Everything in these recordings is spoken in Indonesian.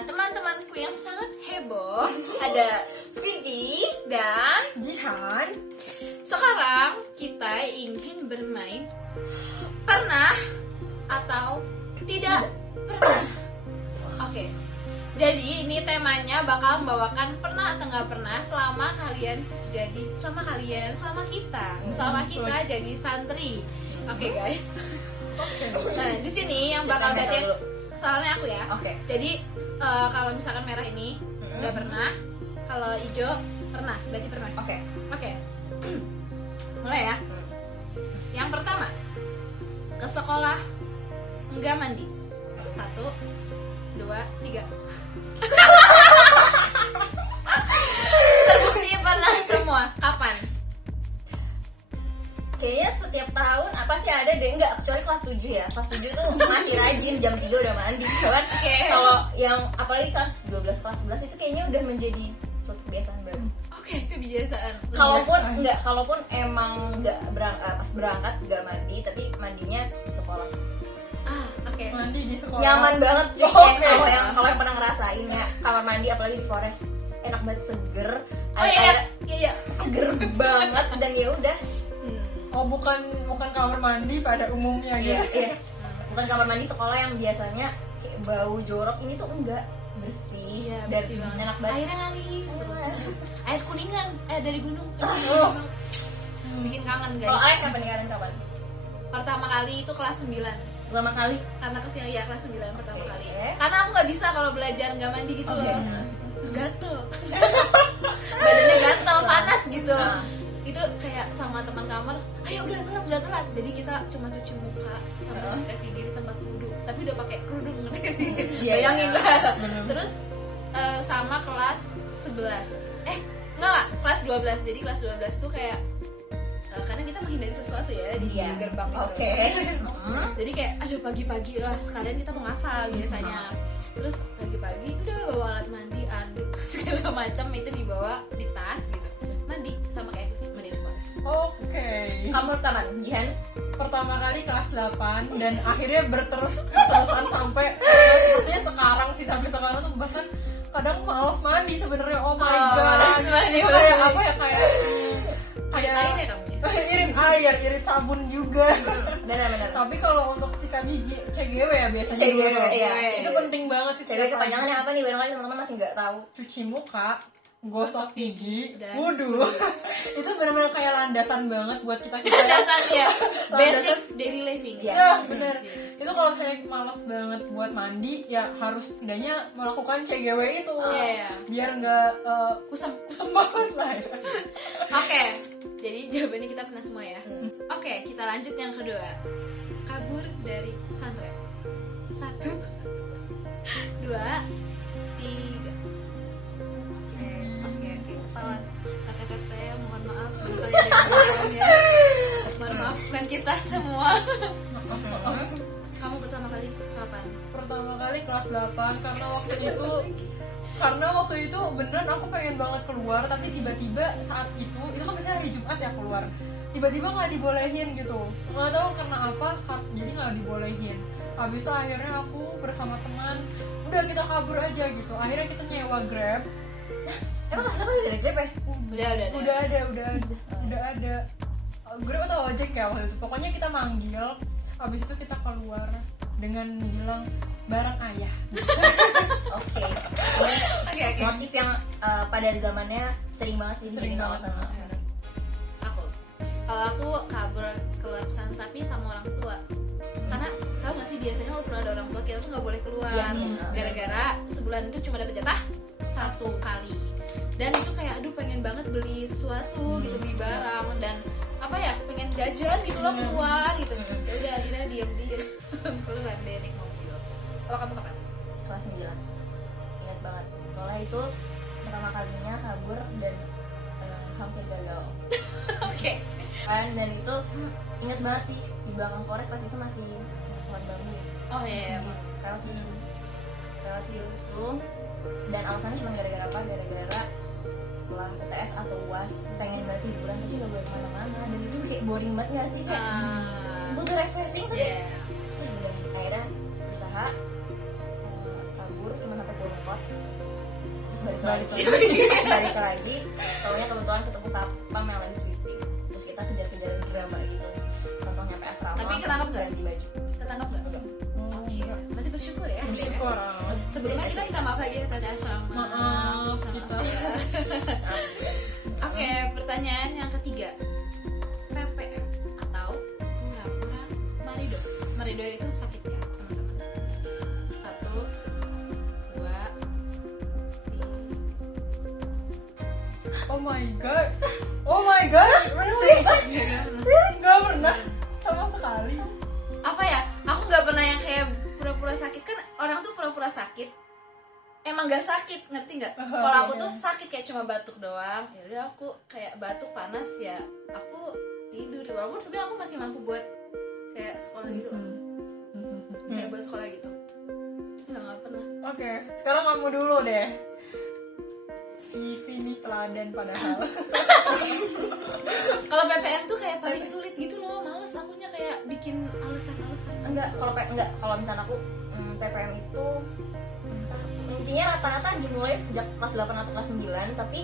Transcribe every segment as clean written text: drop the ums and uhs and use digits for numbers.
teman-temanku yang sangat heboh. Ada Vivi dan Jihan. sekarang kita ingin bermain pernah atau tidak pernah. Oke. Jadi ini temanya bakal membawakan pernah atau nggak pernah selama kita jadi santri. Oke guys. Nah di sini yang bakal bacain soalnya aku ya. Oke. Jadi kalau misalkan merah ini udah pernah, kalau hijau pernah, berarti pernah. Oke. Oke. Mulai ya. Yang pertama, ke sekolah enggak mandi. 1, 2, 3. Terbukti pernah semua. Kapan? Kayaknya setiap tahun apa sih ada deh, enggak kecuali kelas 7 ya. Kelas 7 tuh masih rajin jam 3 udah mandi. Cuman kalau yang apalagi kelas 12, kelas 11 itu kayaknya udah menjadi suatu kebiasaan baru. Oke, kebiasaan. Kalaupun emang nggak pas berangkat nggak mandi, tapi mandinya di sekolah. Oke. Mandi di sekolah. Nyaman banget cuy. Oke. Kalau yang pernah ngerasain ya kamar mandi apalagi di Forest, enak banget, seger. Oh iya. Seger banget dan ya udah. Oh bukan kamar mandi pada umumnya Iya, gitu. iya. Bukan kamar mandi sekolah yang biasanya kayak bau jorok, ini tuh enggak, bersih Iya, dan bersih banget. enak banget. Airnya ngalir terus. Air kuningan, dari gunung. Oh. Bikin kangen guys. Kalau air kapan nih, kapan? Pertama kali itu kelas 9. Pertama kali. Karena kesiang ya kelas 9 pertama Oke. kali. Karena aku nggak bisa kalau belajar nggak mandi gitu Oke. loh. Gatel. Badannya gatel, panas gitu. Nah. Itu kayak sama teman kamar, ayo udah telat. Jadi kita cuma cuci muka sampai sikat gigi di tempat wudhu. Tapi udah pakai kerudung, ngerti gak sih? Iya, Bayangin iya. lah. Bener. Terus sama kelas 11. Enggak, kelas 12. Jadi kelas 12 tuh kayak karena kita menghindari sesuatu ya di Iya. gerbang itu. Oke. Jadi kayak aduh pagi-pagi lah sekalian kita mau ngafal biasanya. Terus pagi-pagi udah bawa alat mandi, anduk segala macam itu dibawa di tas gitu. Mandi sama kayak Vivi, mandi di Forest. Oke. Kamu kapan, Jihan? Pertama kali kelas 8 dan akhirnya berterusan sampai sepertinya sekarang sih, sampai sekarang tuh bahkan kadang malas mandi sebenarnya. Oh my god. Malas mandi, Itu malas kayak mandi. apa ya, kayak Irit air ya kamu ya? irit sabun juga. Benar-benar. Tapi kalau untuk sikat gigi CGW ya biasanya. CGW, dulu. iya. Itu penting banget sih. Cewek setiap pagi. kepanjangannya apa nih? Barangkali teman-teman masih nggak tahu. Cuci muka, gosok gigi, dan wudhu. Itu benar-benar kayak landasan banget buat kita. dasarnya basic daily living. Iya. Ya benar. Itu kalau misalnya malas banget buat mandi, ya harus setidaknya melakukan CGW itu. Iya. Biar nggak Kusam. kusem banget lah ya. Oke, jadi jawabannya kita pernah semua ya. Oke, kita lanjut yang kedua. Kabur dari pesantren. 1, 2, 3. Oke. Tete, mohon maaf kalau ada yang salah ya. Mohon maafkan kita semua. Kamu pertama kali kapan? Pertama kali kelas 8 karena waktu itu beneran aku pengen banget keluar, tapi tiba-tiba saat itu kan biasanya hari Jumat ya keluar, tiba-tiba nggak dibolehin gitu, nggak tahu karena apa, jadi nggak dibolehin. Habis itu akhirnya aku bersama teman udah kita kabur aja gitu, akhirnya kita nyewa Grab. Emang kelas 8 udah ada Grab ya? Udah. Udah ada Grab atau ojek ya waktu itu, pokoknya kita manggil. Habis itu kita keluar dengan bilang barang ayah. Oke. Oke. Motif yang pada zamannya sering banget sih Sering bikin banget. alasan. Kalau aku kabur keluar pesantren tapi sama orang tua. Karena tahu nggak sih biasanya kalau pernah ada orang tua kita tuh nggak boleh keluar. Iya. Gara-gara sebulan itu cuma dapat jatah 1 kali. Dan itu kayak aduh pengen banget beli sesuatu gitu, beli barang dan apa ya pengen jajan gitu loh keluar gitu. Ya udah akhirnya diam keluar deh naik mobil. Kalau kamu kapan? Kelas 9. Ingat banget. Soalnya itu pertama kalinya kabur dan hampir gagal. Oke. Dan itu ingat banget sih, di belakang Forest pas itu masih pohon bambu ya. Oh iya. Lewat situ. Dan alasannya cuma gara-gara apa? Gara-gara setelah UTS atau UAS pengen banget hiburan tapi gak boleh kemana-mana, dan itu kayak boring banget gak sih, kayak butuh refreshing tapi Iya. udah akhirnya berusaha kabur cuma sampai pulang balik lagi taunya kebetulan ketemu satpam yang lagi sweeping, terus kita kejar-kejaran drama gitu, langsung nyampe asrama. Tapi ketangkap nggak? Ganti baju. Ketangkap nggak? Oke, berarti bersyukur ya. Bersyukur. Sebelumnya kita minta maaf lagi ya tadi asrama. Maaf kita. Oke, pertanyaan yang ketiga. PPM atau pura-pura marido. Marido itu sakit ya, teman-teman. 1, 2, 3. Oh my god. Really? Nggak pernah sama sekali. Apa ya? Aku nggak pernah yang kayak pura-pura sakit, kan orang tuh pura-pura sakit. Emang gak sakit, ngerti nggak? Kalau aku tuh sakit kayak cuma batuk doang. Ya udah aku kayak batuk panas ya, aku tidur. Walaupun sebenarnya aku masih mampu buat kayak sekolah gitu, kayak buat sekolah gitu. Nggak pernah. Oke, sekarang kamu dulu deh. Vivi nih teladan padahal. Kalau PPM tuh kayak paling sulit gitu loh, males akunya kayak bikin alasan-alasan. Kalau misalnya aku PPM itu intinya rata-rata dimulai sejak kelas 8 atau kelas 9, tapi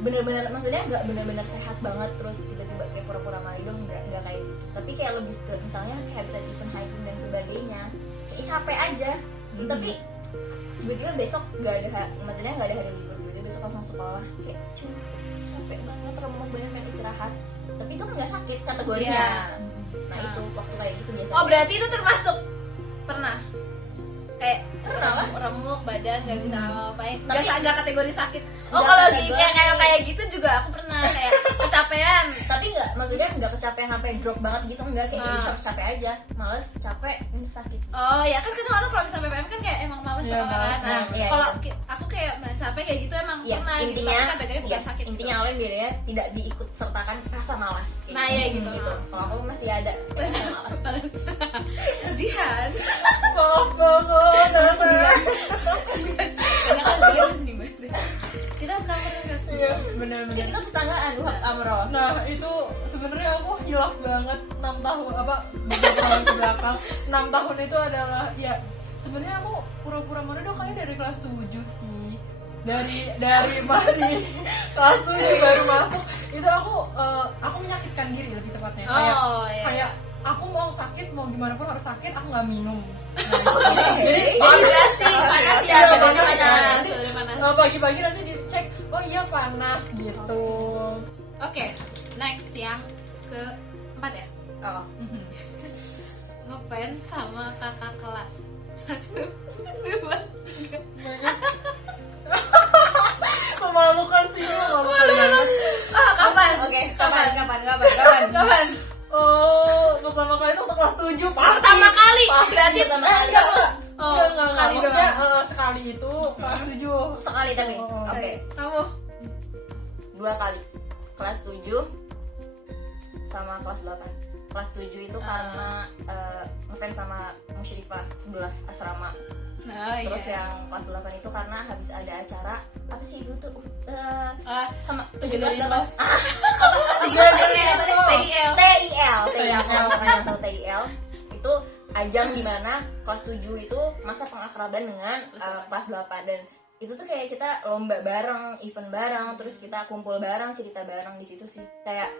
benar-benar maksudnya nggak benar-benar sehat banget terus tiba-tiba kayak pura-pura marido, nggak kayak gitu, tapi kayak lebih ke misalnya kayak bisa di event hiking dan sebagainya, kayak capek aja, tapi tiba-tiba besok nggak ada, maksudnya nggak ada hari libur gitu, besok langsung sekolah kayak cuma capek banget, remuk banget, pengen istirahat, tapi itu kan nggak sakit kategorinya. Iya. Nah itu waktu kayak gitu biasanya. Oh berarti itu termasuk pernah kayak Pernah lah. remuk badan nggak bisa ngapain, Tapi- nggak kategori sakit. Oh Nggak kalau kategori. kayak gitu juga aku pernah kayak kecapean. Tapi nggak, maksudnya nggak kecapean sampai drop banget gitu, enggak, kayak capek aja, males, capek, sakit. Oh ya kan kadang orang kalau misalnya PPM kan kayak emang males Iya, sekolah kan. males. Nah Iya, kalau iya. aku kayak capek kayak gitu emang Iya, pernah gitu, intinya tapi kategorinya bukan iya, sakit. intinya awalnya bedanya tidak diikut sertakan rasa malas. Kayak Nah, iya gitu. Kalau aku masih ada rasa malas. Males. Jihan. Maaf banget. Karena kan dia harus dibahas. Kita sekarang pernah nggak sih? Iya, benar-benar. Kita tetanggaan, Wahab Amro. Nah itu sebenarnya aku hilaf banget 6 tahun beberapa tahun ke belakang. 6 tahun itu adalah ya sebenarnya aku pura-pura marido kayaknya dari kelas 7 sih. Dari masih kelas 7 baru masuk itu aku menyakitkan diri lebih tepatnya. Oh, iya. Kayak aku mau sakit mau gimana pun harus sakit, aku nggak minum. Jadi panas ya, Iya, badannya panas. panas, badannya panas. Pagi-pagi nanti dicek, oh iya panas gitu. Oke, next yang keempat ya. Oh, Ngefans sama kakak kelas. 1, 2, 3. Memalukan sih, memalukan banget. Kapan? oke, kapan? Oh, pertama kali itu waktu kelas 7 pasti. Pertama kali. Pasti. Berarti pertama kali. terus. Oh, Enggak. sekali Maksudnya doang. sekali itu kelas 7. Sekali tapi. Oh, Oke, Kamu 2 kali. Kelas 7 sama kelas 8. Kelas 7 itu karena ngefans sama Musyrifah sebelah asrama. Nah, Terus iya. yang kelas 8 itu karena habis ada acara apa sih itu tuh sama 17 17 Love. TIL yang tahu TIL itu ajang dimana kelas 7 itu masa pengakraban dengan kelas 8 dan itu tuh kayak kita lomba bareng, event bareng, terus kita kumpul bareng, cerita bareng di situ sih. Kayak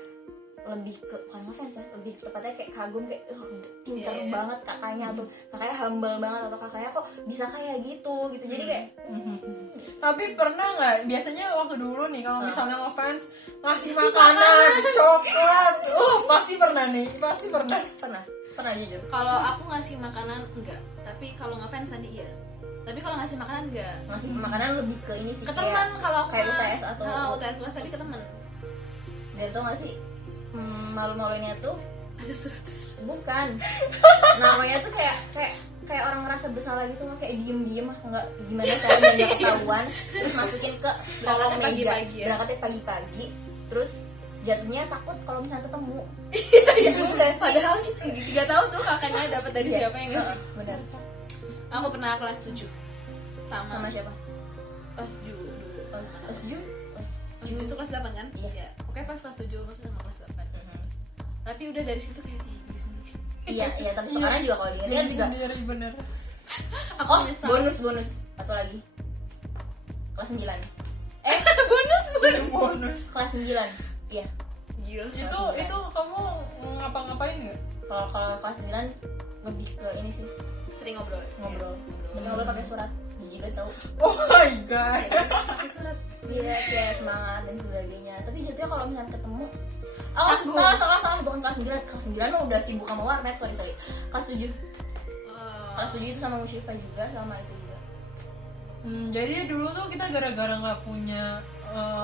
lebih ke bukan ngefans ya, lebih tepatnya kayak kagum kayak pinter Iya. banget kakaknya atau kakaknya humble banget atau kakaknya kok bisa kayak gitu jadi kayak Tapi pernah nggak? Biasanya waktu dulu nih kalau misalnya ngefans ngasih makanan, coklat, pasti pernah nih, pasti pernah. pernah jujur. Kalau aku ngasih makanan enggak, tapi kalau ngefans tadi iya. Tapi kalau ngasih makanan enggak. Ngasih makanan lebih ke ini sih Ke teman kalau aku kayak mah- UTS atau UTS UAS tapi ke teman. dan tau gak sih malu-malunya tuh Ada surat. bukan namanya tuh kayak orang ngerasa bersalah gitu loh, kayak diem nggak gimana caranya nggak ketahuan terus masukin ke kolong Berangkatnya meja pagi-pagi ya? berangkatnya pagi-pagi terus jatuhnya takut kalau misalnya ketemu Iya, padahal kita nggak tahu tuh kakaknya dapat dari Iya. siapa yang ngasih. benar Aku pernah kelas 7 sama siapa Osju dulu. Osju Osju itu kelas 8 kan? Iya. Pokoknya pas kelas 7 aku sama kelas 8. Tapi udah dari situ kayak bikin sendiri. iya tapi sekarang juga kalau diingat juga Sendiri bener. Aku oh menyesal. bonus satu lagi kelas 9 bonus. Kelas 9. Iya. Gila. Itu kamu ngapa-ngapain nggak? Kalau kelas 9 lebih ke ini sih, Sering ngobrol. ngobrol. Ngobrol pakai surat. Jijik banget tau. Oh my god. Pakai surat. Iya, kayak semangat dan sebagainya. Tapi jatuhnya kalau misalnya ketemu Canggung. salah bukan kelas 9. Kelas 9 mah udah sibuk sama warnet, sorry. Kelas 7. Kelas 7 itu sama Musyifa juga, sama itu juga. Jadi dulu tuh kita gara-gara nggak punya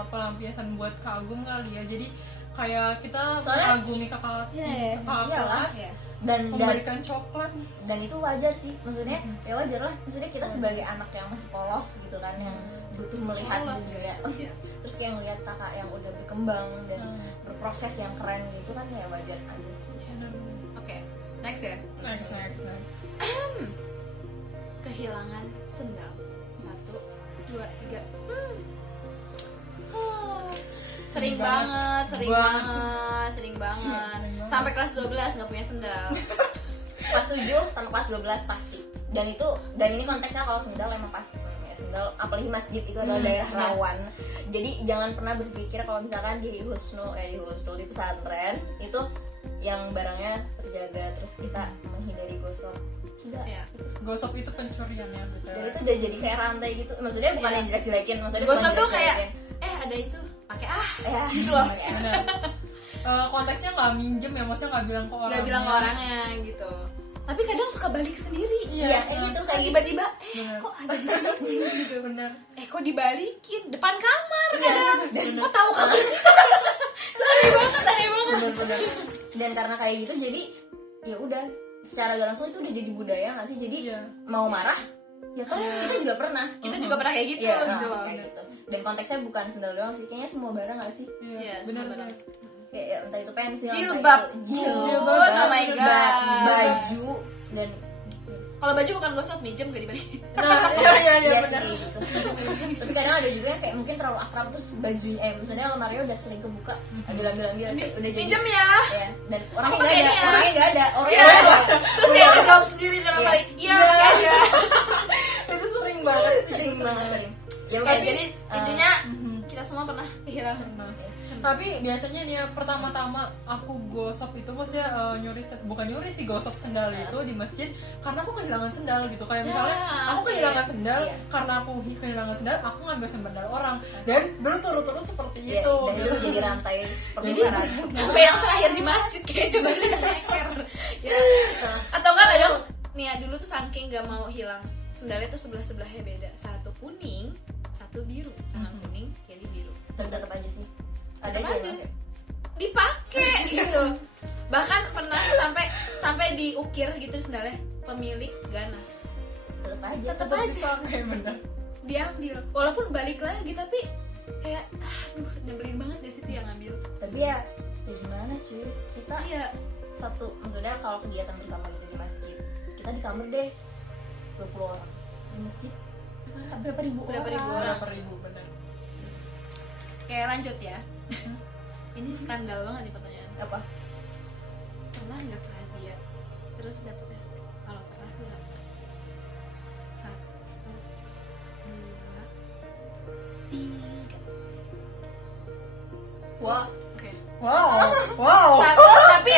pelampiasan buat kagum kali ya. Jadi kayak kita Soalnya- mengagumi kakak iyalah. kelas, Dan memberikan coklat. dan itu wajar sih, maksudnya ya wajar lah, maksudnya kita sebagai anak yang masih polos gitu kan, yang butuh melihat Polos, juga iya. terus kayak ngelihat kakak yang udah berkembang dan berproses yang keren gitu kan, ya wajar aja sih. Oke, next ya. Next. Kehilangan sendal. 1, 2, 3. Sering banget. Sering Sampai kelas 12 nggak punya sendal. Kelas 7 sama kelas 12 pasti, dan ini konteksnya kalau sendal emang pasti ya, sendal apalagi masjid itu adalah daerah rawan, jadi jangan pernah berpikir kalau misalkan di husnul di pesantren itu yang barangnya terjaga terus kita menghindari gosok. Tidak, Iya. itu Gosok itu pencurian ya, betul. dan itu udah jadi kayak rantai gitu, maksudnya bukan Iya. yang jelek-jelekin, maksudnya Gosok bukan tuh kayak jelek-jelekin. ada itu, pakai Ya, gitu loh. Benar. Konteksnya nggak minjem ya, maksudnya nggak bilang ke orang. Nggak bilang ke orangnya gitu. Tapi kadang suka balik sendiri. Iya, gitu Kayak kayak tiba-tiba, Benar. kok ada di sini gitu. Benar. Kok dibalikin depan kamar Iya, kadang. dan Kok tahu kamar? Itu aneh banget. Benar. dan karena kayak gitu jadi ya udah secara gak langsung itu udah jadi budaya nggak sih, jadi Iya. mau marah ya toh kita juga pernah. Kita juga pernah kayak gitu Iya, gitu loh. kayak gitu. Dan konteksnya bukan sendal doang sih, kayaknya semua barang nggak sih, Iya, benar. semua kayak ya, entah itu pensil, Jilbab. entah itu jilbab, Jilbab, oh my God. baju dan Kalau baju bukan gosok, minjem gak dibalikin. Nah, iya iya benar. sih gitu. Tapi kadang ada juga yang kayak mungkin terlalu akrab terus baju maksudnya lemarinya udah sering kebuka, ambil udah jadi Minjem ya. ya, dan orangnya Aku nggak ada, kayaknya- orangnya nggak ada, orangnya Iya. nggak ada. Terus dia ngejawab sendiri dalam Iya. kali. Iya, pakai aja. Itu sering banget. sering banget sering. Ya Oke, udah jadi intinya Mhm. kita semua pernah kehilangan. Nah, tapi biasanya nih ya, pertama-tama aku gosok itu maksudnya bukan nyuri sih, gosok sendal itu di masjid karena aku kehilangan sendal gitu. Kayak misalnya aku kehilangan sendal, Iya. karena aku kehilangan sendal aku ngambil sendal orang dan berturut-turut seperti Ya, itu dan itu gitu. jadi rantai Jadi pertukaran. sampai yang terakhir di masjid kayaknya baru nyeker. Ya. Atau enggak kadang nih ya, dulu tuh saking gak mau hilang sendalnya tuh sebelahnya beda. Satu kuning, satu biru. Yang kuning jadi biru. Tapi tetap aja sih ada Tetap aja aja. yang pakai. Dipakai gitu. Bahkan pernah sampai diukir gitu sendalnya pemilik ganas. Tetap aja Tetap aja Dipakai, benar. diambil. Walaupun balik lagi tapi kayak aduh nyebelin banget gak sih tuh yang ngambil. tapi ya gimana cuy, kita Iya. satu, maksudnya kalau kegiatan bersama gitu di masjid kita di kamar deh 20 orang, di masjid berapa ribu Berapa ribu orang. Berapa ribu, benar. Kayak lanjut ya. Ini skandal banget nih pertanyaan. apa Pernah nggak ke razia terus dapet SP? Kalau pernah berapa? 1, 2, 3. Wah, oke. Wow. Tapi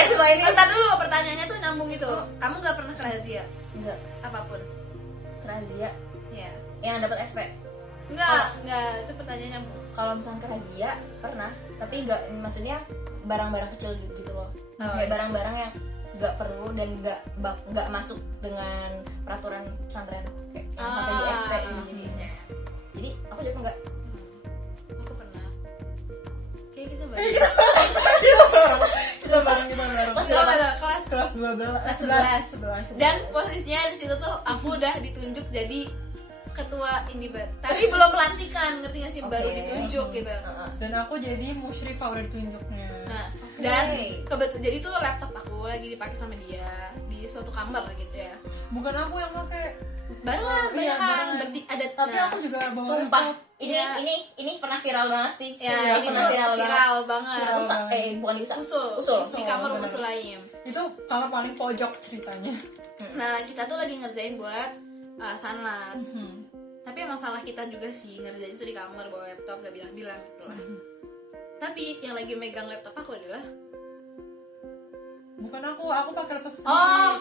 entar dulu pertanyaannya tuh nyambung gitu. Kamu nggak pernah ke razia enggak apapun? kerazia Ya. yang dapat SP? Enggak, itu pertanyaannya nyambung. Kalau misalnya kerazia pernah, tapi enggak, maksudnya barang-barang kecil gitu loh. Oh, Kayak iya. barang-barang yang nggak perlu dan nggak masuk dengan peraturan pesantren kayak yang sampai di SP gitu. Jadi aku juga enggak. Aku pernah. Kayak kita baru. Kita bareng gimana? Pas Kita baru kelas Kelas 12. Kelas 11. 11. Dan posisinya di situ tuh aku udah ditunjuk jadi ketua Indibat. Tapi belum pelantikan, ngerti gak sih? Baru Oke. ditunjuk gitu. Dan aku jadi musyrifah udah ditunjuknya. Nah, dan kebetulan jadi tuh laptop aku lagi dipakai sama dia di suatu kamar gitu ya. Bukan aku yang pakai. Barengan, Iya, barengan. barengan. Berarti ada Tapi nah, aku juga bawa Sumpah, laptop. ini Iya. ini pernah viral banget sih. ya Iya, ini pernah tuh viral viral banget. Viral. Bukan di Usul usul di kamar bener. Usul Laim. Itu kamar paling pojok ceritanya. Nah, kita tuh lagi ngerjain buat sanlat. Tapi emang salah kita juga sih, ngerjain itu di kamar bawa laptop gak bilang-bilang gitu lah. Tapi yang lagi megang laptop aku adalah Bukan aku pakai laptop sendiri. oh,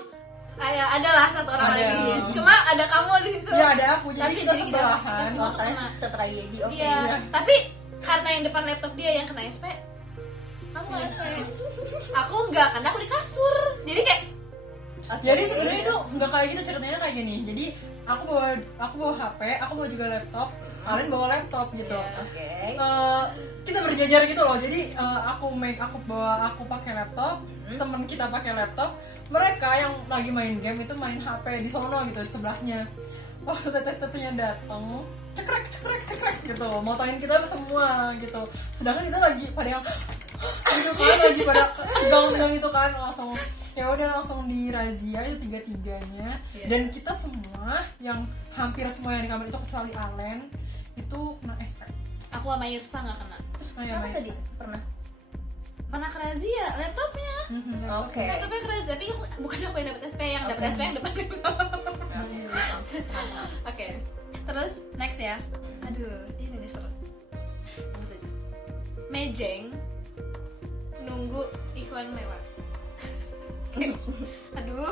adalah satu orang Ada. lagi. Cuma ada kamu di situ. Iya ada aku, jadi Tapi kita jadi kita sebelahan. semua tuh Makanya kena. setragedi. Oke. Iya, Iya. tapi karena yang depan laptop dia yang kena SP, aku nggak SP. Aku nggak, karena aku di kasur. Jadi kayak Oke. Jadi sebenarnya itu nggak kayak gitu, ceritanya kayak gini. Jadi aku bawa HP, aku bawa juga laptop, kalian bawa laptop gitu. Iya. Oke. Kita berjajar gitu loh. Jadi aku pakai laptop, teman kita pakai laptop, mereka yang lagi main game itu main HP di sono gitu di sebelahnya. Waktu tetes-tetesnya datang, cekrek gitu, motoin kita semua gitu. Sedangkan kita lagi pada yang gitu kan, lagi pada tegang itu kan, langsung ya udah langsung dirazia itu 3-3-nya. Iya. Dan kita semua yang hampir semua yang di kamar itu kecuali Alen itu kena SP. aku sama Irsa nggak kena. Kenapa tadi pernah? Pernah kerazia laptopnya. Oke. Laptopnya kerazia, tapi bukan aku yang dapat SP, yang dapat SP yang depan laptop. Oke, terus next ya. Aduh, ini nih seru. Yang ketujuh. Mejeng nunggu Ikhwan lewat. Aduh,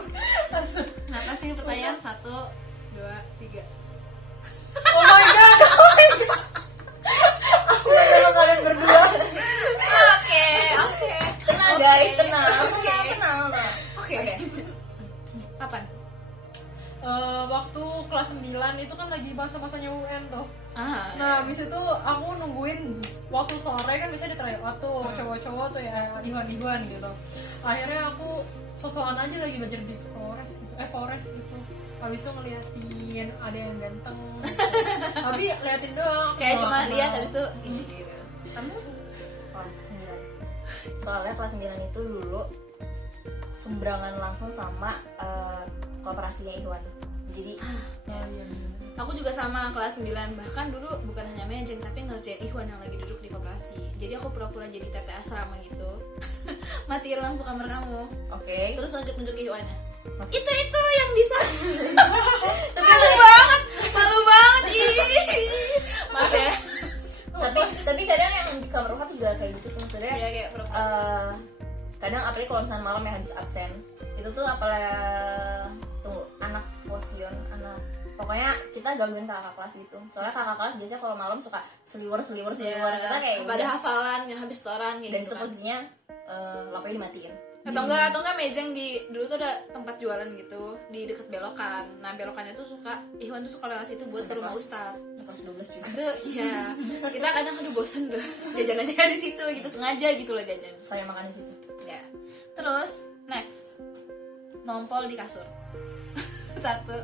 kenapa sih pertanyaan 1, 2, 3. Oh my god, aku sama kalian berdua. Oke. Tenang guys, tenang. Oke. Tenang. Oke. Kapan? Waktu kelas 9 itu kan lagi masa-masanya UN tuh. Ah, Nah, habis itu aku nungguin waktu sore kan biasanya di tryout tuh, cowok-cowok tuh ya, Iwan gitu. Akhirnya aku sosokan aja lagi belajar di forest gitu. Habis itu ngeliatin ada yang ganteng gitu. Tapi liatin doang. aku kayak nggak cuma kenal. lihat habis itu ini gitu. Kamu? Kelas 9. Soalnya kelas 9 itu dulu seberangan langsung sama kooperasinya Ikhwan. Jadi Oh, iya. Aku juga sama kelas 9, bahkan dulu bukan hanya mejeng tapi ngerjain Ikhwan yang lagi duduk di koperasi. Jadi aku pura-pura jadi tete asrama gitu. Matiin lampu kamar kamu. oke. Terus nunjuk-nunjuk Ikhwannya. Oke. Itu yang di sana. Malu banget. Ih. Maaf ya. tapi kadang yang di kamar Ruhab juga kayak gitu sih, maksudnya Ya kayak pura-pura. kadang apalagi kalau misalnya malam yang habis absen itu tuh apalagi tunggu anak fosion, pokoknya kita gangguin kakak kelas gitu. Soalnya kakak kelas biasanya kalau malam suka seliwer kita kayak pada udah. hafalan yang habis setoran kayak Dan gitu itu kan. posisinya lampunya dimatiin. atau enggak mejeng di dulu tuh ada tempat jualan gitu di deket belokan. Nah belokannya tuh Ikhwan tuh suka lewat situ buat ke rumah Ustad. Kelas 12 juga. Itu ya kita kadang aduh bosen deh jajan aja di situ gitu, sengaja gitu loh jajan. Sekalian makan di situ. Ya. Terus next ngompol di kasur. 1, 2,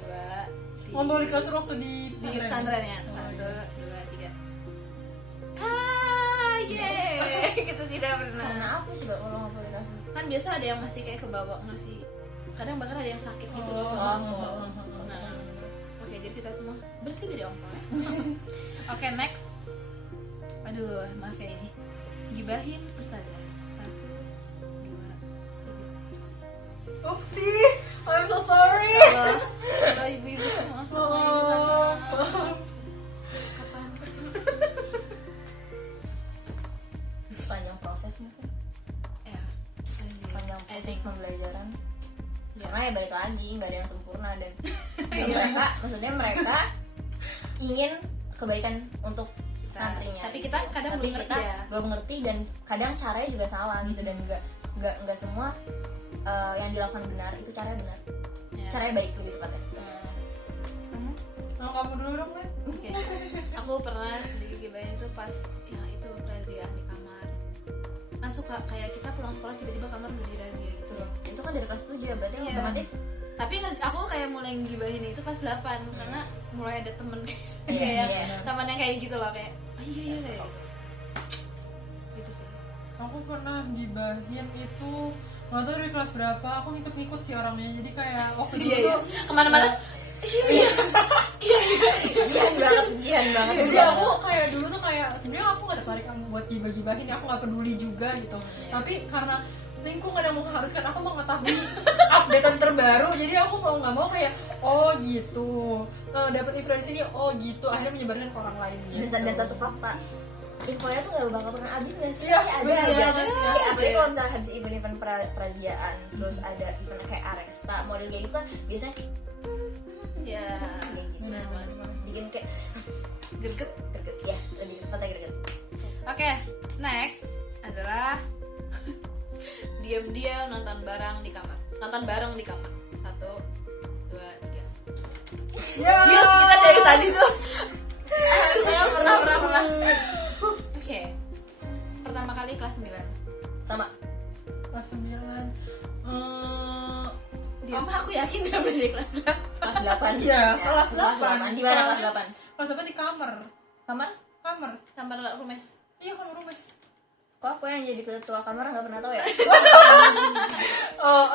3. Ngompol di kasur waktu di Di pesantren ya. 1, 2, 3. Yeay. Kita tidak pernah. Karena apa sih kalau ngobrol di kasur? Kan biasa ada yang masih kayak kebawa ngasih. Kadang bahkan ada yang sakit gitu loh. Nah, oke, jadi kita semua bersih dari ompol ya. Oke, next. Aduh, maaf ya ini. Gibahin ustazah. 1, 2, 3. Oopsie, I'm so sorry. Kalau ibu-ibu maaf sama ini sama. Kapan? Sepanjang proses mungkin, Ya. sepanjang proses pembelajaran. Ya. Karena ya balik lagi nggak ada yang sempurna dan mereka ingin kebaikan untuk santrinya. Tapi kita kadang Tapi belum ngerti kita ya. belum ngerti dan kadang caranya juga salah gitu, dan nggak semua yang dilakukan benar itu caranya benar. Ya. Caranya baik lebih tepatnya. Kamu? Nah, kamu dulu dong, Len. Oke. Aku pernah digibahin itu pas yang itu razziaan di kamar. Kan suka kayak kita pulang sekolah tiba-tiba kamar udah dirazia gitu loh. Itu kan dari kelas 7 ya, berarti Iya. otomatis Tapi aku kayak mulai gibahin itu pas 8 karena mulai ada temen Iya, kayak iya. teman yang kayak gitu loh kayak oh iya kayak gitu sih. Aku pernah gibahin itu nggak tahu dari kelas berapa. Aku ngikut-ngikut sih orangnya. Jadi kayak waktu dulu Iya. tuh Kemana-mana. jihan banget. jadi aku kayak dulu tuh kayak sebenarnya aku nggak tertarik buat gibah-gibahin ya, aku nggak peduli juga gitu. Tapi karena lingkungan yang mengharuskan aku mengetahui updatean terbaru, jadi aku mau nggak mau kayak oh gitu, dapat info dari sini, oh gitu, akhirnya menyebarkan ke orang lain gitu. Dan satu fakta, infonya tuh gak bakal pernah habis nggak sih? Iya, Pasti ada bener, aja. bener, Kayak bener. apalagi kalau misalnya habis event-event peraziaan, terus ada event kayak Aresta, model kayak gitu kan biasanya Ya, kayak gitu. Bener, bener. Bikin kayak greget. greget, ya lebih sepatah greget. Oke, next adalah diam-diam nonton bareng di kamar. Nonton bareng di kamar. 1, 2, 3. Ya. Yes, kita dari tadi tuh. Saya pernah. Oke. Pertama kali kelas 9. Sama. Kelas 9. Diam, aku yakin gak boleh di kelas 8. Kelas 8. Iya, kelas 8. Di mana kelas 8? Kelas 8 di kamar. Kamar? Kamar rumes. Iya, kamar rumes. Kok aku yang jadi ketua kamar nggak pernah tahu ya?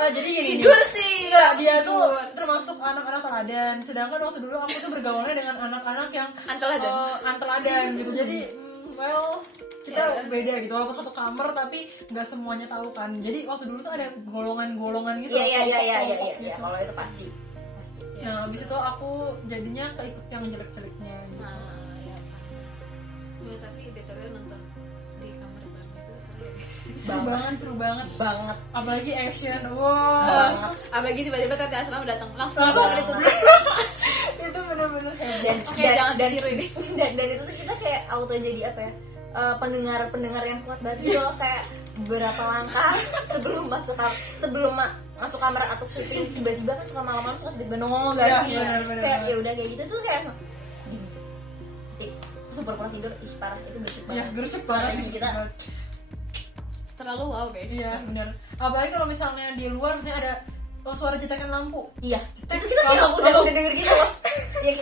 Jadi gini. Tidur sih. Enggak, dia tidur. tuh termasuk anak-anak teladan. Sedangkan waktu dulu aku tuh bergaulnya dengan anak-anak yang Anteladan. anteladan gitu. Jadi kita Ya. beda gitu. Walaupun satu kamar tapi nggak semuanya tahu kan. Jadi waktu dulu tuh ada golongan-golongan gitu. Iya. kelompok-kelompok gitu. Kalau itu pasti. Nah, habis itu aku jadinya keikut yang jelek-jeleknya gitu. Ya. Ya, tapi BTW nonton di kamar bareng itu seru ya guys. Seru banget. Banget. Apalagi action. Wow. Apalagi tiba-tiba Tante Aslam datang langsung Langsung. itu. Itu bener-bener Oke, jangan dan ditiru ini. dan itu tuh kita kayak auto jadi apa ya? Pendengar yang kuat banget gitu loh, kayak beberapa langkah sebelum masuk kamar atau syuting, tiba-tiba kan suka malam-malam suka tiba-tiba nongol Iya, gak sih? bener. Kayak ya udah kayak gitu tuh kayak diem guys. Pura-pura tidur, ih parah, itu gercep Iya, banget. gercep Apalagi banget kita Terlalu wow guys. Iya, bener. Apalagi kalau misalnya di luar misalnya ada suara jetakan lampu. iya, Cetek. itu kita kayak udah denger gitu loh. Iya,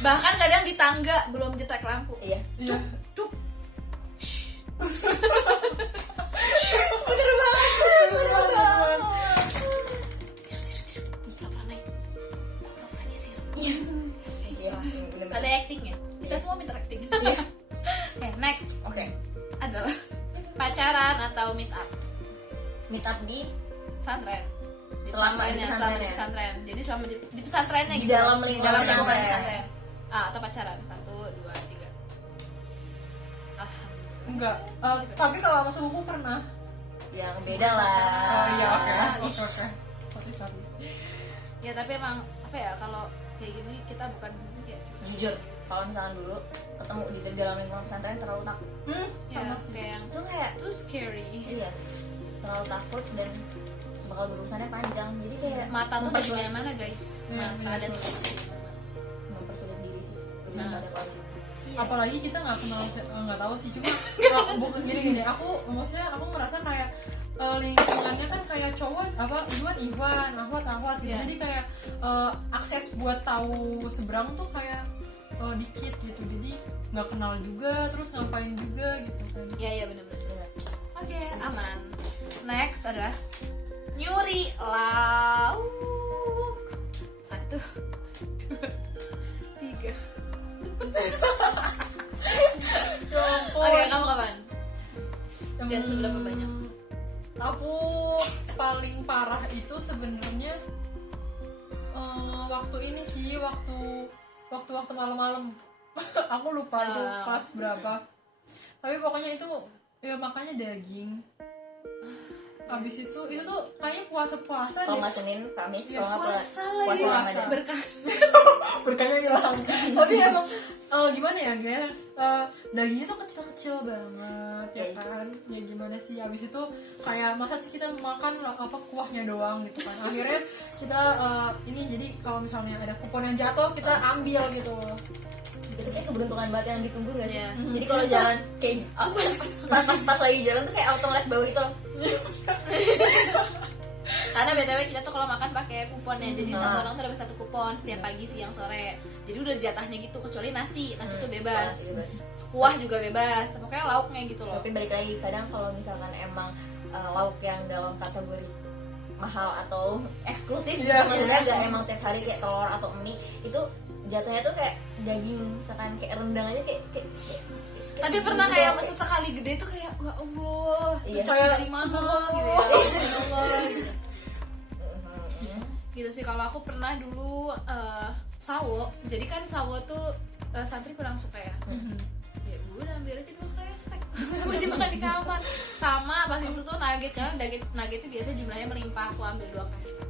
Bahkan kadang di tangga belum jetek lampu. iya. Iya. Duk. Bener banget. Pura-pura naik. Pura-pura nyisir. Iya. Kayak gitu Iya, lah. bener-bener. Ada acting ya? Kita Iya. semua minta acting. Iya. Oke, next Oke. adalah pacaran atau meet up. Meet up di Pesantren. Selama di pesantren ya? pesantren. Jadi selama di pesantrennya Di gitu. dalam Di lingkungan dalam lingkungan pesantren. pesantren. Atau pacaran. 1, 2, 3. Alhamdulillah. Enggak. Tapi kalau sama sepupu pernah. yang beda lah. Oh iya, oke. Ish. Sorry. Ya tapi emang apa ya, kalau kayak gini kita bukan kayak Jujur, kalau misalkan dulu ketemu di dalam lingkungan pesantren terlalu takut. ya, Sama sih. kayak yang Itu kayak too scary. iya, terlalu takut dan bakal berurusannya panjang. Jadi kayak Mata tuh di mempersulit- mana-mana guys. Iya, Mata benar, ada benar. tuh. mempersulit diri sih. Nah. Pada kondisi. Iya. Apalagi kita nggak kenal, nggak tahu sih, cuma bukan gini. Maksudnya aku merasa kayak lingkungannya kan kayak cowok apa Iwan, Ahwat gitu. Iya. Jadi kayak akses buat tahu seberang tuh kayak dikit gitu. Jadi nggak kenal juga, terus ngapain juga gitu kan. Iya benar-benar. Oke, aman. Next adalah nyuri lauk. 1, 2, 3. Oke, kamu kapan? Dan seberapa banyak? Aku paling parah itu sebenarnya waktu ini sih, waktu malam-malam. Aku lupa itu kelas berapa. Tapi pokoknya itu ya makanya daging. Habis itu tuh kayaknya puasa-puasa Kalau deh. nggak Senin, Kamis, Iya, kalau nggak puasa puasa lagi. Ramadan. Berkah. Berkahnya hilang. Tapi emang gimana ya guys, dagingnya tuh kecil-kecil banget ya Yes. kan. Ya gimana sih, habis itu kayak masa sih kita makan apa kuahnya doang gitu kan. Akhirnya kita ini jadi kalau misalnya ada kupon yang jatuh kita ambil gitu. Itu kayak keberuntungan banget yang ditunggu nggak sih? Iya. Jadi kalau jalan kayak pas lagi jalan tuh kayak auto ngeliat bau itu loh. Karena BTW kita tuh kalau makan pakai kuponnya. Jadi satu orang tuh dapat 1 kupon setiap pagi, siang, sore. Jadi udah jatahnya gitu, kecuali nasi. Nasi tuh bebas. Kuah juga bebas. Pokoknya lauknya gitu loh. Tapi balik lagi, kadang kalau misalkan emang lauk yang dalam kategori mahal atau eksklusif, Iya, maksudnya gak emang tiap hari kayak telur atau mie, itu jatuhnya tuh kayak daging, misalkan kayak rendang aja kayak Tapi pernah kayak sesekali gede tuh kayak wah Allah, Iya. rezeki dari mana gitu ya. Subhanallah, gitu. Gitu sih. Kalau aku pernah dulu sawo. Jadi kan sawo tuh santri kurang suka ya. Ya udah ambil aja 2 kresek. Gue dimakan di kamar. Sama pas itu tuh nugget, karena nugget itu biasanya jumlahnya melimpah, aku ambil 2 kresek.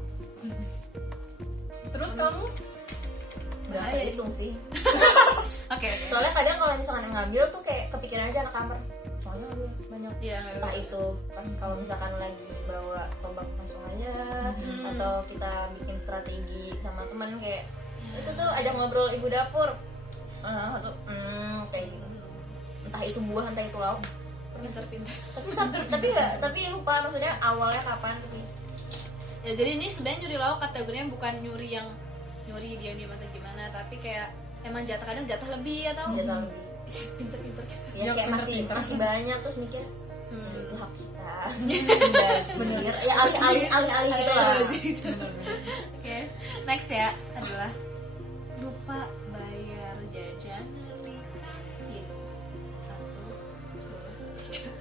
Terus kamu Nggak kehitung sih. Oke. Soalnya kadang kalau misalkan yang ngambil tuh kayak kepikiran aja anak kamar. Soalnya aduh banyak. Iya, Entah itu kan kalau misalkan lagi bawa tombak langsung aja, atau kita bikin strategi sama teman kayak itu tuh ajak ngobrol ibu dapur. Satu kayak gitu. Entah itu buah, entah itu lauk. pinter-pinter. Tapi lupa maksudnya awalnya kapan gitu. Ya jadi ini sebenarnya nyuri lauk kategorinya bukan nyuri yang nyuri diam-diam atau gimana, tapi kayak emang kadang jatah lebih atau Jatah lebih. pinter-pinter gitu. Ya Ya, kayak pinter-pinter. masih banyak terus mikir ya, itu hak kita. Bener. Ya alih-alih gitu lah. Oke, next ya adalah lupa bayar jajan di kantin. 1, 2, 3.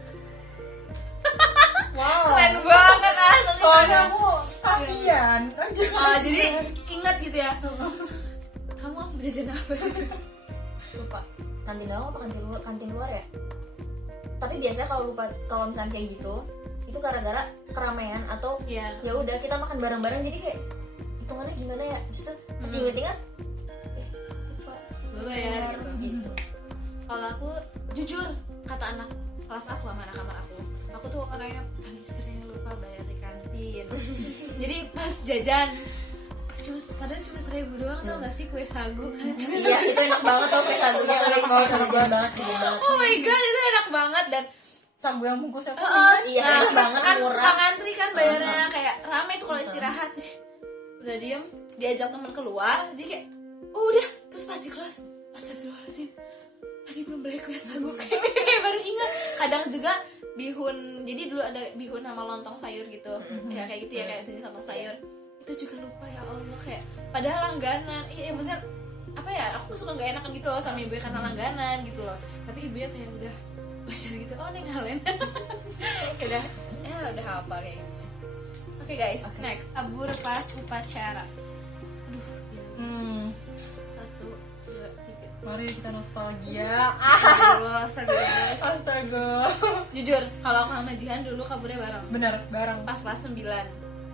wow. Keren banget asli. Soalnya aku kasihan aja. Jadi ingat gitu ya. Kamu jajan apa sih? Lupa kantin dalam apa kantin luar ya. Tapi biasanya kalau misalnya kayak gitu itu gara-gara keramaian atau Iya. ya udah kita makan bareng-bareng jadi kayak hitungannya gimana ya, terus tuh pas inget-inget lupa Lu bayar gitu. gitu. Kalau aku jujur kata anak kelas aku sama anak kamar aku tuh orangnya paling sering lupa bayar di kantin. Jadi pas jajan padahal cuma 1.000 doang, tau gak sih kue sagu. Iya itu enak banget tau kayak sagunya enak banget banget. Oh my god, itu enak banget. Dan Sagu yang bungkusnya pun Iya enak banget, kan murah. suka ngantri kan bayarnya kayak rame tuh kalau istirahat. Udah diem diajak temen keluar, dia kayak oh udah, terus pas di kelas astagfirullahaladzim, tadi belum beli kue sagu. Kayak baru ingat. Kadang juga bihun, jadi dulu ada bihun sama lontong sayur gitu. Ya kayak gitu ya, kayak sini lontong sayur. Itu juga lupa ya Allah, kayak padahal langganan. Iya maksudnya apa ya, aku suka nggak enakan gitu loh sama ibu karena langganan gitu loh. Tapi ibunya kayak udah baca gitu, oh neng Halen. Ya udah hafal kayak gitu. Oke guys, next kabur pas upacara. Aduh, 1, 2, 3. Mari kita nostalgia. Astagfirullah. Astaga. Jujur, kalau aku sama Jihan dulu kaburnya bareng. Bener, bareng. Pas kelas 9.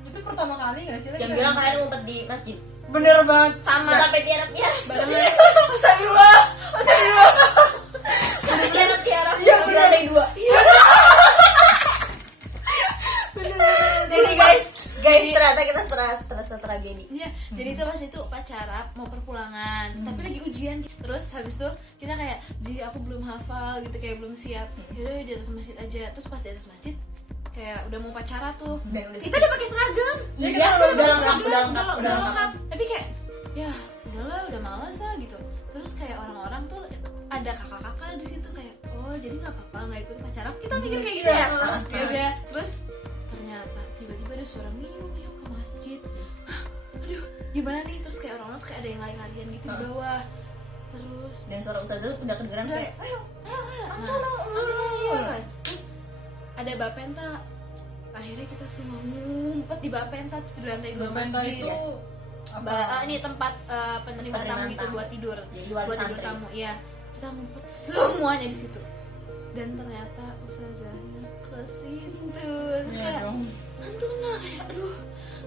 Itu pertama kali gak sih? Yang bilang kalian ngumpet di masjid Bener banget. Sama sampai tiarap-tiarap barengan. Astagfirullah. Astagfirullah. sampai tiarap-tiarap Iya, di lantai 2. Jadi guys ternyata kita terasa tragedi. Iya, jadi itu pas itu upacara mau perpulangan, tapi lagi ujian. Terus habis itu kita kayak, jadi aku belum hafal gitu, kayak belum siap. Yaudah di atas masjid aja. Terus pas di atas masjid kayak udah mau upacara tuh. Dan udah Kita udah pakai seragam. Iya, Kita udah pakai lengkap, seragam, udah udah lengkap. lengkap. Tapi kayak ya udahlah, udah malas lah gitu. Terus kayak orang-orang tuh ada kakak-kakak di situ kayak, oh jadi nggak apa-apa nggak ikut upacara. Kita mikir kayak gitu ya. Ya udah. Terus ternyata tiba-tiba ada suara ngiung ke masjid. Hah, aduh gimana nih, terus kayak orang-orang tuh kayak ada yang lari-larian gitu di bawah. Terus dan suara ustazah udah kedengeran kayak ayo ayo. Terus ada bapenta. Akhirnya kita semua ngumpet di bapenta tuh di lantai 2 Bapenta masjid. itu apa? Ini tempat penerima tamu Penerimaan gitu tamu. buat tidur. Jadi wali Buat tidur santri. tamu, iya. Kita ngumpet semuanya di situ. Dan ternyata ustazahnya ke situ. Terus Iya kayak dong. Antuna kayak aduh,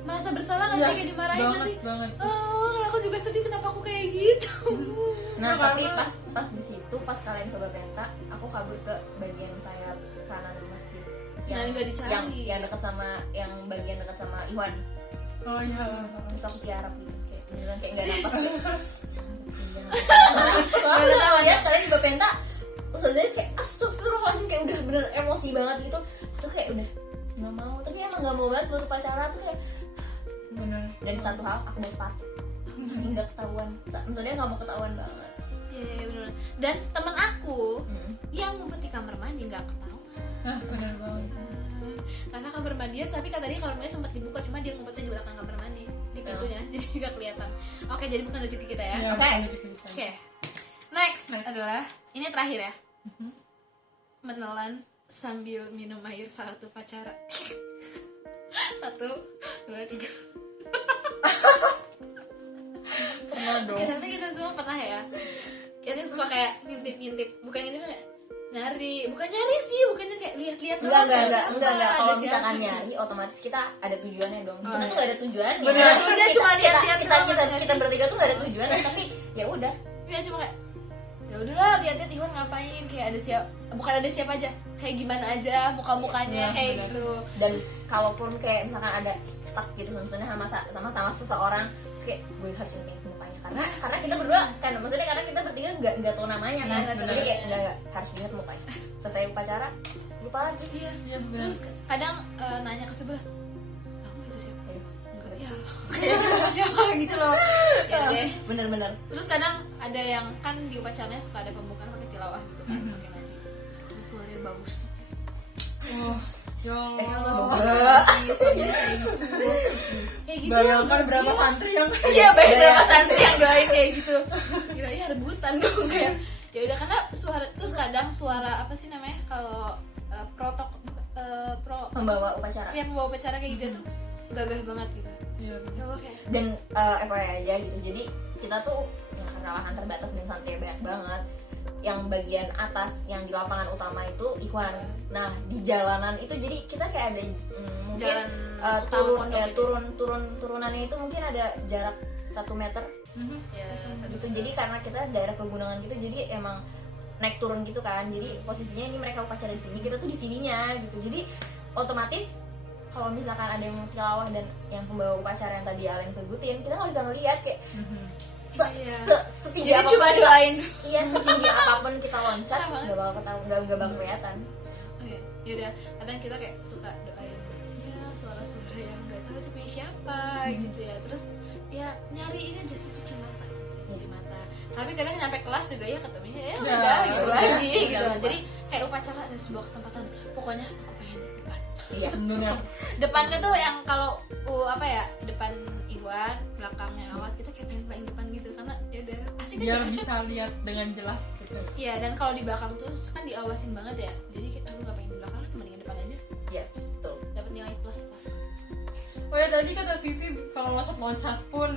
merasa bersalah gak Iya, sih kayak dimarahin, tapi banget. oh aku juga sedih kenapa aku kayak gitu. Nah, Nah, tapi karena- pas di situ pas kalian ke Bapenta, aku kabur ke bagian sayap kanan masjid. Nah, nggak dicari. yang dekat sama yang bagian dekat sama Iwan. Oh iya. Terus aku tiarap gitu kayak beneran kayak enggak napas. Soalnya Nggak ketahuan ya kalian di Bapenta ustazahnya kayak astagfirullahaladzim kayak udah bener emosi banget gitu. Aku tuh kayak udah nggak mau, tapi emang nggak mau banget buat upacara tuh kayak. Bener. Dan satu hal aku mau sepatu saking nggak ketahuan, maksudnya nggak mau ketahuan banget. Iya benar. Dan temen aku yang ngumpet di kamar mandi nggak ketahuan. Nah, bener banget. Karena kamar mandian, tapi kata dia kamar mandi sempat dibuka, cuma dia ngumpetnya di belakang kamar mandi di pintunya, jadi nggak kelihatan. Oke, jadi bukan rezeki kita ya. Iya, Oke. bukan rezeki kita. Oke. Next adalah ini terakhir ya. menelan sambil minum air saat upacara. 1, 2, 3. Pernah dong. Ternyata kita semua pernah ya. Kita suka kayak ngintip, bukan ngintip kayak bukan nyari sih, bukannya kayak lihat-lihat doang. Enggak. Kalau Ada misalkan siapa. nyari, otomatis kita ada tujuannya dong. Oh, Kita tuh iya. gak ada tujuannya. Bener, tujuannya cuma lihat-lihat doang, kita bertiga tuh gak ada tujuan, tapi ya udah. Iya, cuma kayak ya udahlah, lihat-lihat Iwan ngapain, kayak bukan ada siapa aja, kayak gimana aja muka-mukanya, Iya, kayak bener. gitu. Dan kalaupun kayak misalkan ada stuck gitu maksudnya sama seseorang, terus kayak gue harus ingat mukanya karena kita berdua kan, maksudnya karena kita bertiga nggak tahu namanya kan, nggak tahu jadi kayak namanya. nggak harus ingat mukanya. Selesai upacara lupa lagi. Iya. Iya, bener. Terus kadang nanya ke sebelah, kamu itu siapa? Enggak, ya. Ya gitu loh. Ya deh. Bener-bener. Terus kadang ada yang kan di upacaranya suka ada pembukaan pakai tilawah gitu kan, Mhm. pakai ngaji. Suka suaranya bagus tuh. Oh, ya Allah. semoga. Suaranya kayak gitu. Kayak gitu. Bayangkan Gila. berapa santri yang Iya, banyak berapa santri yang doain kayak gitu. Gila, ya rebutan dong kayak. Ya udah, karena suara terus kadang suara apa sih namanya kalau Membawa upacara. yang membawa upacara kayak gitu tuh gagah banget gitu. Iya, Ya Allah, kayak Dan FYI aja gitu, jadi kita tuh ya karena lahan terbatas dan santrinya banyak banget, yang bagian atas yang di lapangan utama itu Ikhwan. Nah di jalanan itu jadi kita kayak ada mungkin jalan turunannya itu mungkin ada jarak 1 meter ya gitu. Jadi karena kita daerah pegunungan gitu, jadi emang naik turun gitu kan, jadi posisinya ini mereka upacara di sini, kita tuh di sininya gitu. Jadi otomatis kalau misalkan ada yang tilawah dan yang pembawa upacara yang tadi Alen sebutin, kita nggak bisa ngeliat kayak Iya. setinggi jadi cuma doain. iya, setinggi apapun kita loncat Parah banget. nggak bakal ketahuan, nggak bakal kelihatan. Ya udah, kadang kita kayak suka doain ya suara-suara yang nggak tahu itu punya siapa gitu ya. Terus ya nyari ini aja sih, cuci mata. Tapi kadang nyampe kelas juga ya ketemunya ya Ya, udah gitu udah. lagi Udah gitu. lupa. Jadi kayak upacara ada sebuah kesempatan. Pokoknya aku pengen di depan. Iya. bener. Depannya tuh yang kalau apa ya, depan Iwan, belakangnya Awat, kita kayak pengen paling depan gitu karena ya udah asik Biar aja. bisa lihat dengan jelas gitu. Iya, dan kalau di belakang tuh kan diawasin banget ya. Jadi kayak aku nggak pengen di belakang, mendingan depan aja. Iya, betul. Dapat nilai plus. Oh ya, tadi kata Vivi kalau loncat-loncat pun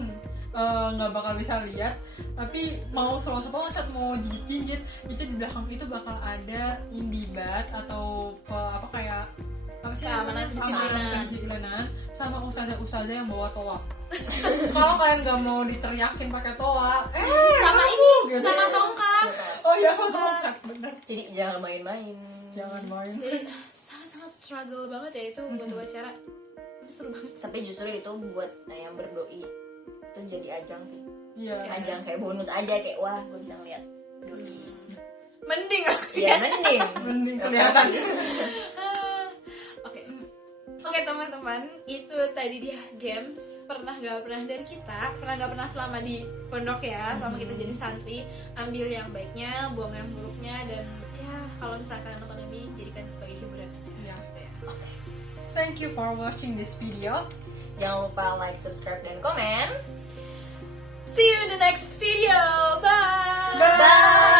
nggak bakal bisa lihat, tapi mau loncat-loncat mau jinjit itu di belakang itu bakal ada indibat atau apa kayak apa sih, Keamanan, kedisiplinan sama ustazah-ustazah yang bawa toa. Kalau kalian nggak mau diteriakin pakai toa, Sama ini, gitu. sama tongkat. Oh ya, tongkat bener. Jadi jangan main-main. Jangan main. Jadi sangat-sangat struggle banget ya itu buat upacara. Tapi seru banget. Tapi justru itu buat yang berdoi itu jadi ajang sih. Iya. Ajang kayak bonus aja, kayak wah gue bisa ngeliat doi. Mending aku. Iya mending. Mending kelihatan. Oke teman-teman, itu tadi dia games pernah nggak pernah dari kita, pernah nggak pernah selama di pondok ya, selama kita jadi santri. Ambil yang baiknya, buang yang buruknya, dan ya kalau misalkan nonton ini jadikan sebagai hiburan aja. Iya. Gitu ya. Oke. Thank you for watching this video. Jangan lupa like, subscribe, dan komen. See you in the next video. Bye. Bye.